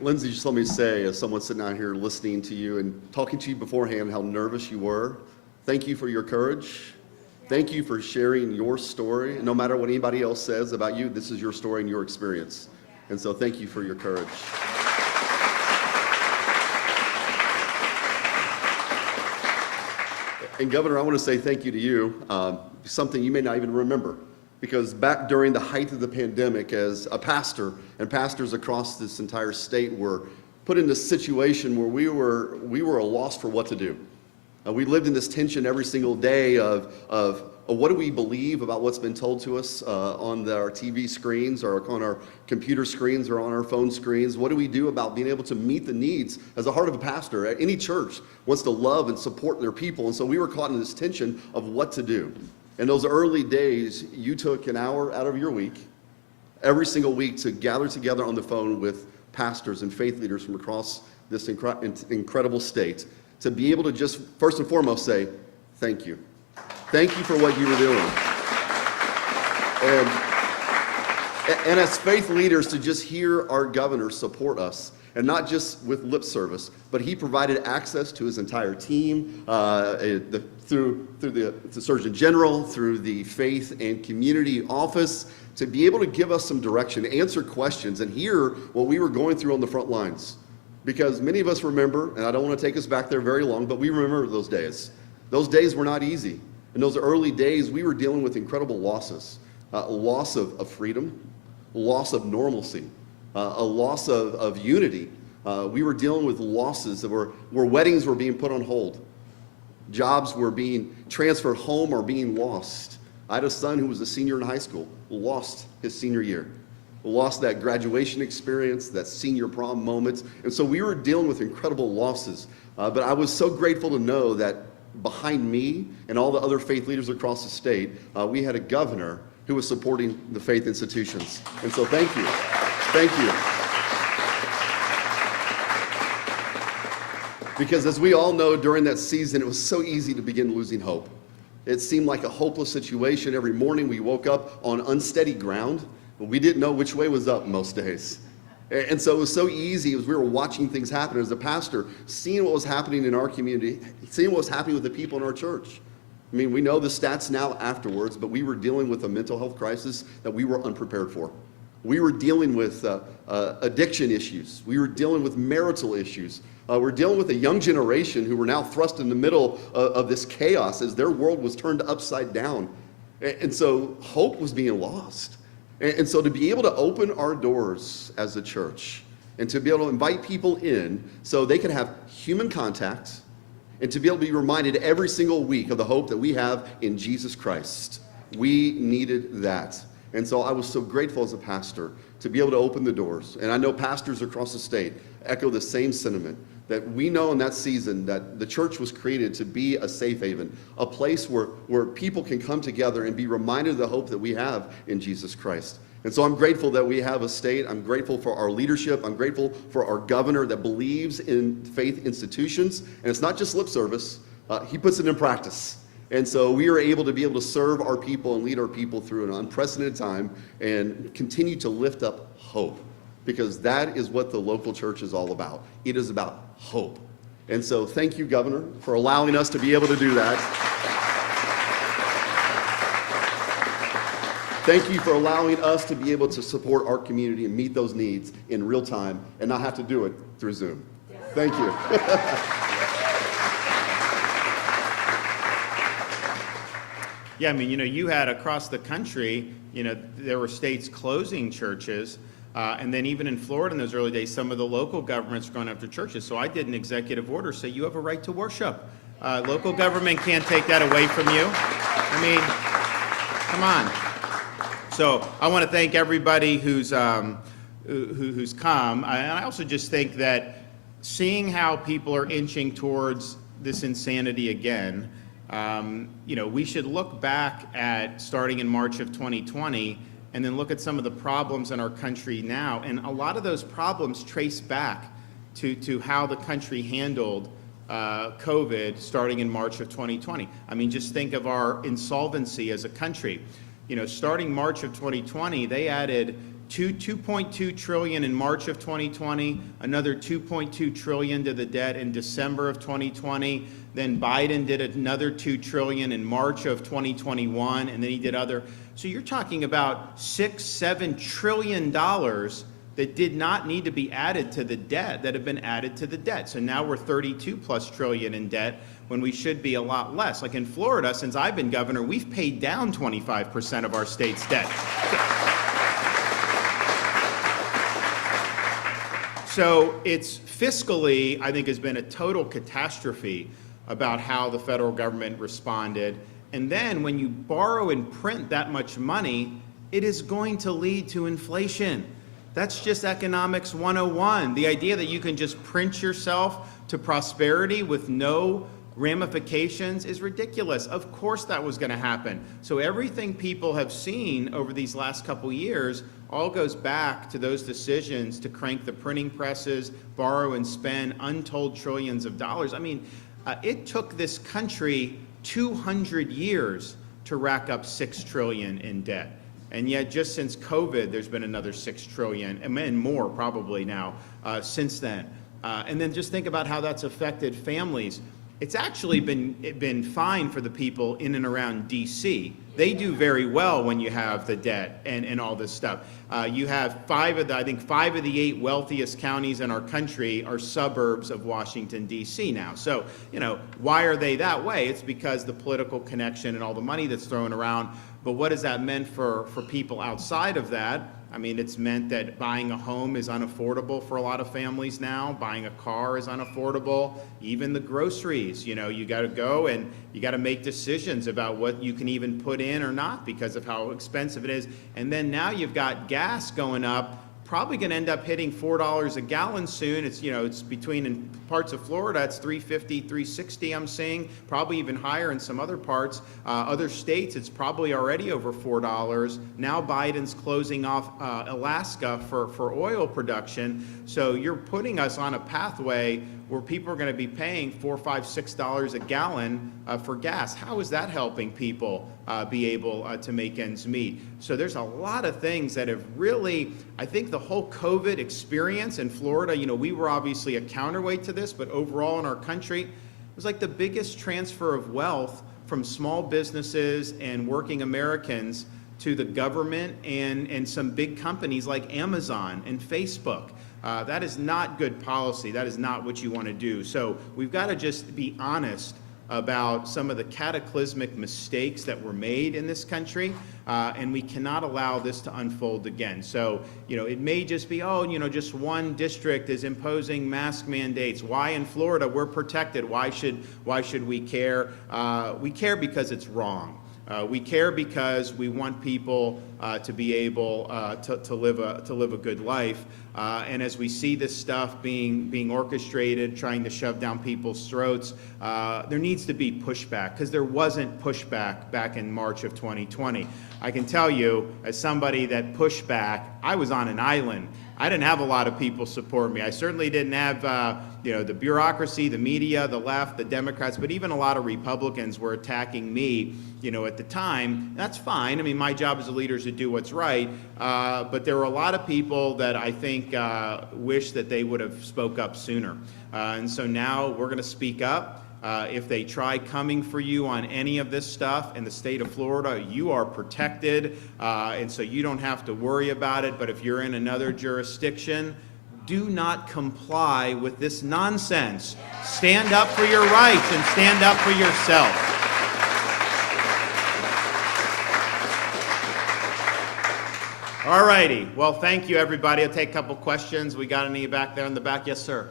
Lindsay, just let me say, as someone sitting out here listening to you and talking to you beforehand, how nervous you were. Thank you for your courage. Thank you for sharing your story. No matter what anybody else says about you, this is your story and your experience. And so thank you for your courage. And Governor, I want to say thank you to you, something you may not even remember, because back during the height of the pandemic, as a pastor and pastors across this entire state were put in this situation where we were a loss for what to do. We lived in this tension every single day of what do we believe about what's been told to us on our TV screens or on our computer screens or on our phone screens? What do we do about being able to meet the needs as the heart of a pastor? Any church wants to love and support their people, and so we were caught in this tension of what to do. In those early days, you took an hour out of your week every single week to gather together on the phone with pastors and faith leaders from across this incredible state, to be able to just first and foremost say, thank you. Thank you for what you were doing. And as faith leaders, to just hear our governor support us, and not just with lip service, but he provided access to his entire team, through the Surgeon General, through the Faith and Community Office, to be able to give us some direction, answer questions, and hear what we were going through on the front lines. Because many of us remember, and I don't want to take us back there very long, but we remember those days. Those days were not easy. In those early days, we were dealing with incredible losses. Loss of freedom, loss of normalcy, a loss of unity. We were dealing with losses where weddings were being put on hold. Jobs were being transferred home or being lost. I had a son who was a senior in high school, lost his senior year, lost that graduation experience, that senior prom moment. And so we were dealing with incredible losses. But I was so grateful to know that behind me and all the other faith leaders across the state, we had a governor who was supporting the faith institutions. And so thank you. Thank you. Because as we all know, during that season, it was so easy to begin losing hope. It seemed like a hopeless situation. Every morning we woke up on unsteady ground. We didn't know which way was up most days. And so it was so easy as we were watching things happen as a pastor, seeing what was happening in our community, seeing what was happening with the people in our church. I mean, we know the stats now afterwards, but we were dealing with a mental health crisis that we were unprepared for. We were dealing with addiction issues. We were dealing with marital issues. We're dealing with a young generation who were now thrust in the middle of this chaos as their world was turned upside down. And so hope was being lost. And so to be able to open our doors as a church and to be able to invite people in so they could have human contact and to be able to be reminded every single week of the hope that we have in Jesus Christ, we needed that. And so I was so grateful as a pastor to be able to open the doors. And I know pastors across the state echo the same sentiment, that we know in that season that the church was created to be a safe haven, a place where people can come together and be reminded of the hope that we have in Jesus Christ. And so I'm grateful that we have a state. I'm grateful for our leadership. I'm grateful for our governor that believes in faith institutions. And it's not just lip service. He puts it in practice. And so we are able to serve our people and lead our people through an unprecedented time and continue to lift up hope, because that is what the local church is all about. It is about hope. And so thank you, Governor, for allowing us to be able to do that. Thank you for allowing us to be able to support our community and meet those needs in real time and not have to do it through Zoom. Thank you. Yeah, I mean, you had across the country, there were states closing churches, and then even in Florida in those early days, some of the local governments were going after churches. So I did an executive order saying you have a right to worship. Local government can't take that away from you. I mean, come on. So I want to thank everybody who's come. And I also just think that seeing how people are inching towards this insanity again, we should look back at starting in March of 2020 and then look at some of the problems in our country now. And a lot of those problems trace back to how the country handled COVID starting in March of 2020. I mean, just think of our insolvency as a country. Starting March of 2020, they added $2.2 trillion in March of 2020, another $2.2 trillion to the debt in December of 2020. Then Biden did another $2 trillion in March of 2021, and then he did other. So you're talking about $6-7 trillion that did not need to be added to the debt that have been added to the debt. So now we're 32+ trillion in debt when we should be a lot less. Like in Florida, since I've been governor, we've paid down 25% of our state's debt. So it's fiscally, I think, has been a total catastrophe about how the federal government responded. And then when you borrow and print that much money, it is going to lead to inflation. That's just economics 101. The idea that you can just print yourself to prosperity with no ramifications is ridiculous. Of course that was going to happen. So everything people have seen over these last couple years all goes back to those decisions to crank the printing presses, borrow and spend untold trillions of dollars. I mean, it took this country 200 years to rack up $6 trillion in debt. And yet, just since COVID, there's been another $6 trillion, and more probably now, since then. And then just think about how that's affected families. It's actually been fine for the people in and around D.C. They do very well when you have the debt and all this stuff. You have five of the 8 wealthiest counties in our country are suburbs of Washington, D.C. now. So, why are they that way? It's because the political connection and all the money that's thrown around. But what has that meant for people outside of that? I mean, it's meant that buying a home is unaffordable for a lot of families now. Buying a car is unaffordable. Even the groceries, you got to go and you got to make decisions about what you can even put in or not because of how expensive it is. And then now you've got gas going up, probably going to end up hitting $4 a gallon soon. It's, it's between, in parts of Florida, it's $3.50, $3.60 I'm seeing, probably even higher in some other parts. Other states, it's probably already over $4. Now Biden's closing off Alaska for oil production. So you're putting us on a pathway where people are going to be paying $4, $5, $6 a gallon for gas. How is that helping people be able to make ends meet? So there's a lot of things that have really, I think the whole COVID experience in Florida, we were obviously a counterweight to this, but overall in our country, it was like the biggest transfer of wealth from small businesses and working Americans to the government and some big companies like Amazon and Facebook. That is not good policy. That is not what you want to do. So we've got to just be honest about some of the cataclysmic mistakes that were made in this country, and we cannot allow this to unfold again. So, it may just be, just one district is imposing mask mandates. Why in Florida we're protected? Why should we care? We care because it's wrong. We care because we want people to be able to live a good life. And as we see this stuff being orchestrated, trying to shove down people's throats, there needs to be pushback, because there wasn't pushback back in March of 2020. I can tell you, as somebody that pushed back, I was on an island. I didn't have a lot of people support me. I certainly didn't have the bureaucracy, the media, the left, the Democrats, but even a lot of Republicans were attacking me at the time. That's fine. I mean, my job as a leader is to do what's right, but there were a lot of people that I think wish that they would have spoke up sooner. And so now we're going to speak up. If they try coming for you on any of this stuff in the state of Florida, you are protected, and so you don't have to worry about it. But if you're in another jurisdiction, do not comply with this nonsense. Stand up for your rights and stand up for yourself. All righty. Well, thank you, everybody. I'll take a couple questions. We got any back there in the back? Yes, sir.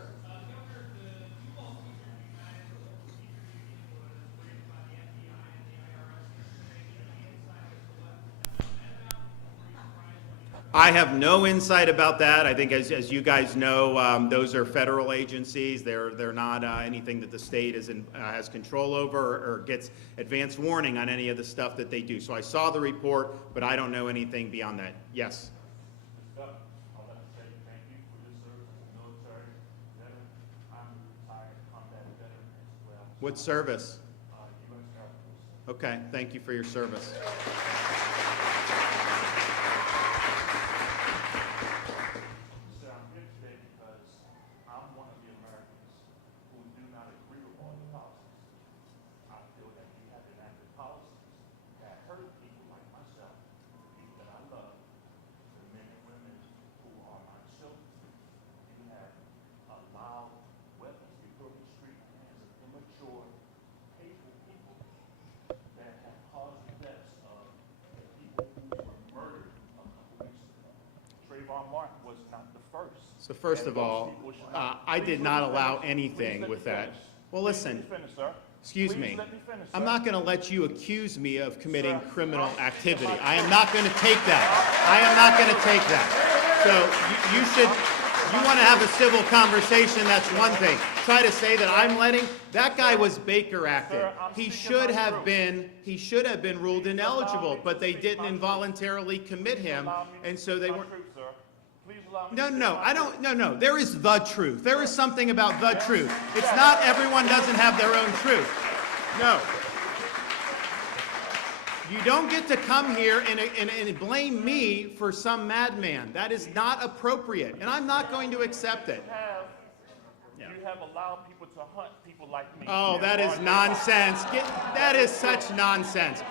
I have no insight about that. I think, as you guys know, those are federal agencies. They're not anything that the state has control over or gets advance warning on any of the stuff that they do. So I saw the report, but I don't know anything beyond that. Yes. I'd like to say thank you for your service as a military veteran. I'm a retired combat veteran as well. What service? U.S. Air Force. Okay. Thank you for your service. Was not the first. So first of all, I did not allow anything with that. Well, listen, excuse me. I'm not going to let you accuse me of committing criminal activity. I am not going to take that. I am not going to take that. So you want to have a civil conversation, that's one thing. try to say that I'm letting, that guy was Baker acted. Sir, I'm He speaking should my have truth. been ruled ineligible, but they didn't involuntarily commit him, Allow me to and so speak they my weren't. truth, sir. Please allow me No, to speak no, my I truth. don't, no, there is the truth. There is something about the truth. It's not everyone doesn't have their own truth. No. You don't get to come here and blame me for some madman. That is not appropriate, and I'm not going to accept it. You have allowed people to hunt people like me. Oh, that is nonsense. That is such nonsense.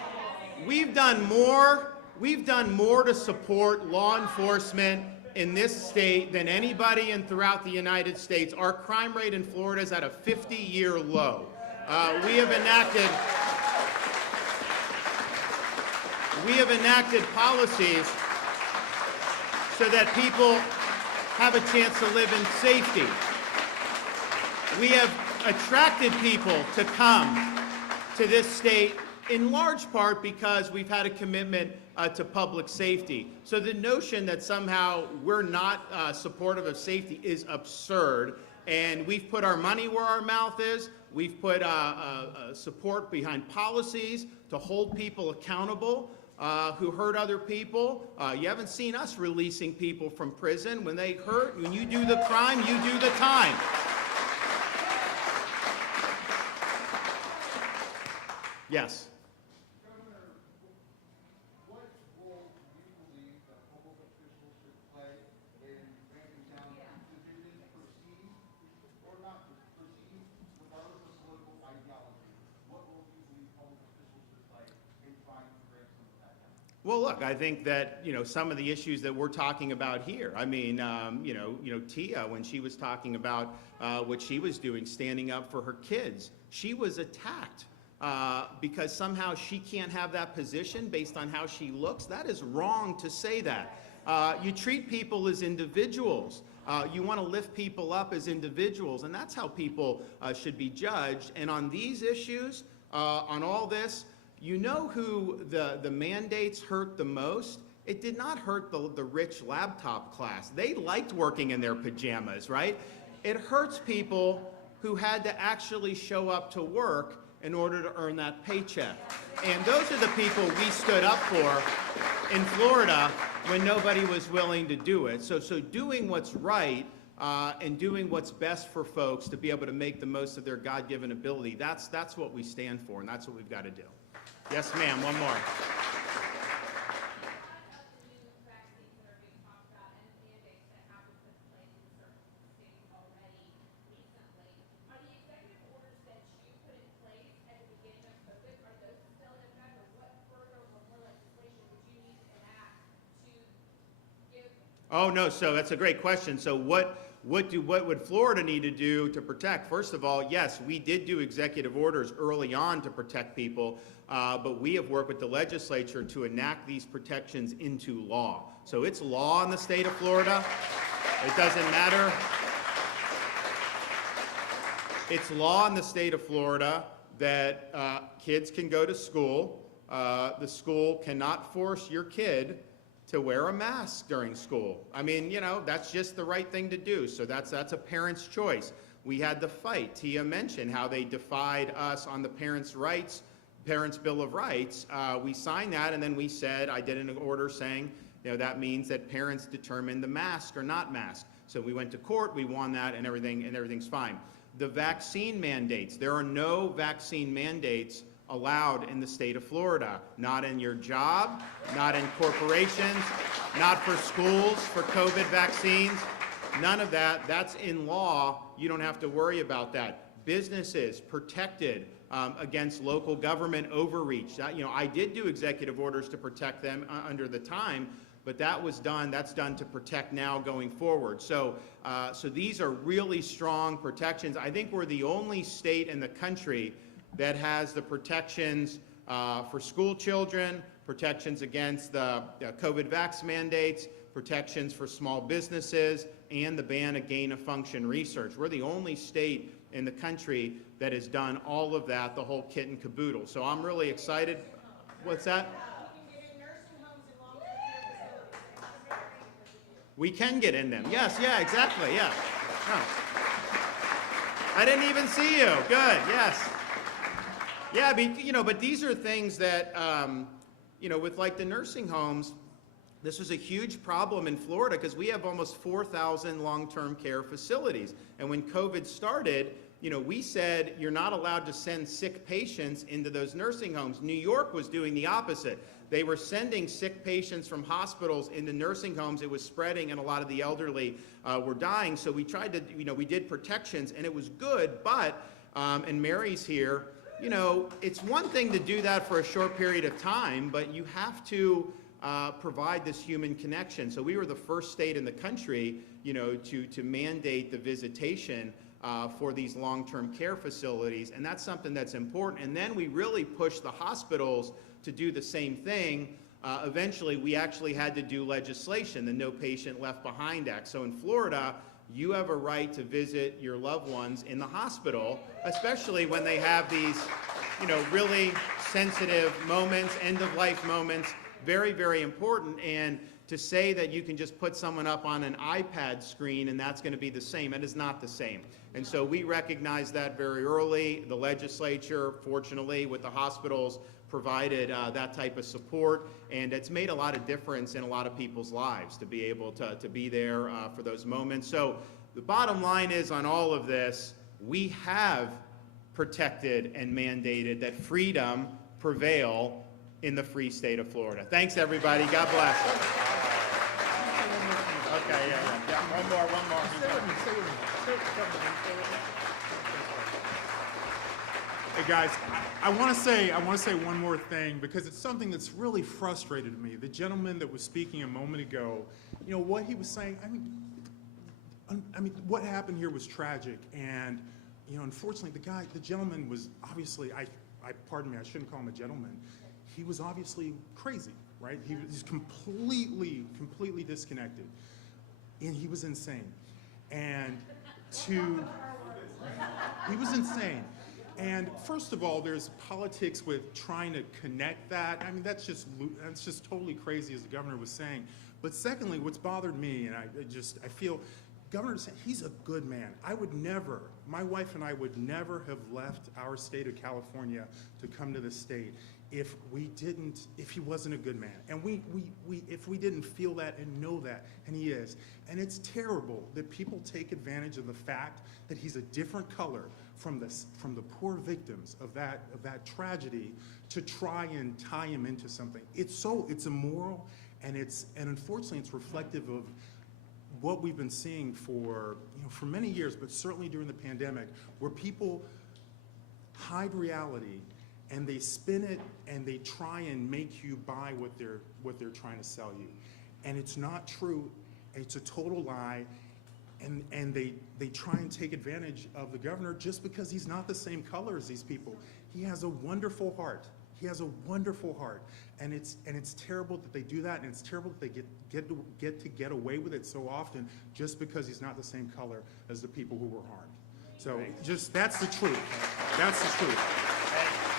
We've done more to support law enforcement in this state than anybody throughout the United States. Our crime rate in Florida is at a 50-year low. We have enacted policies so that people have a chance to live in safety. We have attracted people to come to this state in large part because we've had a commitment to public safety. So the notion that somehow we're not supportive of safety is absurd. And we've put our money where our mouth is. We've put support behind policies to hold people accountable who hurt other people. You haven't seen us releasing people from prison. When they hurt, when you do the crime, you do the time. Yes. Governor, what role do you believe that public officials should play in ramping down division, perceived or not perceived, regardless of political ideology? What role do you believe public officials should play in trying to ramp some of that down? Well, look, I think that, some of the issues that we're talking about here, I mean, Tia, when she was talking about what she was doing, standing up for her kids, she was attacked. Because somehow she can't have that position based on how she looks. That is wrong to say that. You treat people as individuals. You want to lift people up as individuals, and that's how people should be judged. And on these issues, on all this, you know who the mandates hurt the most? It did not hurt the rich laptop class. They liked working in their pajamas, right? It hurts people who had to actually show up to work in order to earn that paycheck. And those are the people we stood up for in Florida when nobody was willing to do it. So doing what's right and doing what's best for folks to be able to make the most of their God-given ability, that's what we stand for, and that's what we've got to do. Yes, ma'am, one more. Oh, no, so that's a great question. So what would Florida need to do to protect? First of all, yes, we did do executive orders early on to protect people, but we have worked with the legislature to enact these protections into law. So it's law in the state of Florida. It doesn't matter. It's law in the state of Florida that kids can go to school. The school cannot force your kid to wear a mask during school. I mean, that's just the right thing to do. So that's a parent's choice. We had the fight. Tia mentioned how they defied us on the Parents' Bill of Rights. We signed that, and then we said, I did an order saying, that means that parents determine the mask or not mask. So we went to court, we won that, and everything's fine. The vaccine mandates. There are no vaccine mandates allowed in the state of Florida. Not in your job, not in corporations, not for schools, for COVID vaccines. None of that. That's in law. You don't have to worry about that. Businesses protected against local government overreach. I did do executive orders to protect them under the time, but that's done to protect now going forward. So these are really strong protections. I think we're the only state in the country that has the protections for school children, protections against the COVID vax mandates, protections for small businesses, and the ban of gain-of-function research. We're the only state in the country that has done all of that, the whole kit and caboodle. So I'm really excited. What's that? We can get in them. Yes, yeah, exactly, yeah. No. I didn't even see you. Good, yes. Yeah, but these are things that, with like the nursing homes, this was a huge problem in Florida because we have almost 4,000 long-term care facilities. And when COVID started, we said you're not allowed to send sick patients into those nursing homes. New York was doing the opposite. They were sending sick patients from hospitals into nursing homes. It was spreading, and a lot of the elderly were dying. So we tried to, we did protections, and it was good. But, and Mary's here, it's one thing to do that for a short period of time, but you have to provide this human connection. So we were the first state in the country, to mandate the visitation for these long-term care facilities, and that's something that's important. And then we really pushed the hospitals to do the same thing. Eventually, we actually had to do legislation, the No Patient Left Behind Act. So in Florida, you have a right to visit your loved ones in the hospital, especially when they have these, really sensitive moments, end-of-life moments, very, very important. And to say that you can just put someone up on an iPad screen and that's going to be the same, it is not the same. And so we recognized that very early. The legislature, fortunately, with the hospitals, provided that type of support, and it's made a lot of difference in a lot of people's lives to be able to be there for those moments. So the bottom line is, on all of this, we have protected and mandated that freedom prevail in the free state of Florida. Thanks, everybody. God bless. Okay, yeah. One more. Hey guys, I want to say one more thing, because it's something that's really frustrated me. The gentleman that was speaking a moment ago, what he was saying, I mean, what happened here was tragic, and unfortunately, the gentleman was obviously, pardon me, I shouldn't call him a gentleman. He was obviously crazy, right? He's completely disconnected, and he was insane. He was insane. And first of all, there's politics with trying to connect that. I mean, that's just totally crazy, as the governor was saying. But secondly, what's bothered me, and I feel, Governor DeSantis, he's a good man. My wife and I would never have left our state of California to come to this state if he wasn't a good man. And if we didn't feel that and know that, and he is. And it's terrible that people take advantage of the fact that he's a different color from the poor victims of that tragedy to try and tie him into something. It's immoral, and unfortunately it's reflective of what we've been seeing for many years, but certainly during the pandemic, where people hide reality and they spin it and they try and make you buy what they're trying to sell you. And it's not true, it's a total lie, and they try and take advantage of the governor just because he's not the same color as these people. He has a wonderful heart. He has a wonderful heart, and it's terrible that they do that, and it's terrible that they get away with it so often just because he's not the same color as the people who were harmed. So that's the truth. That's the truth.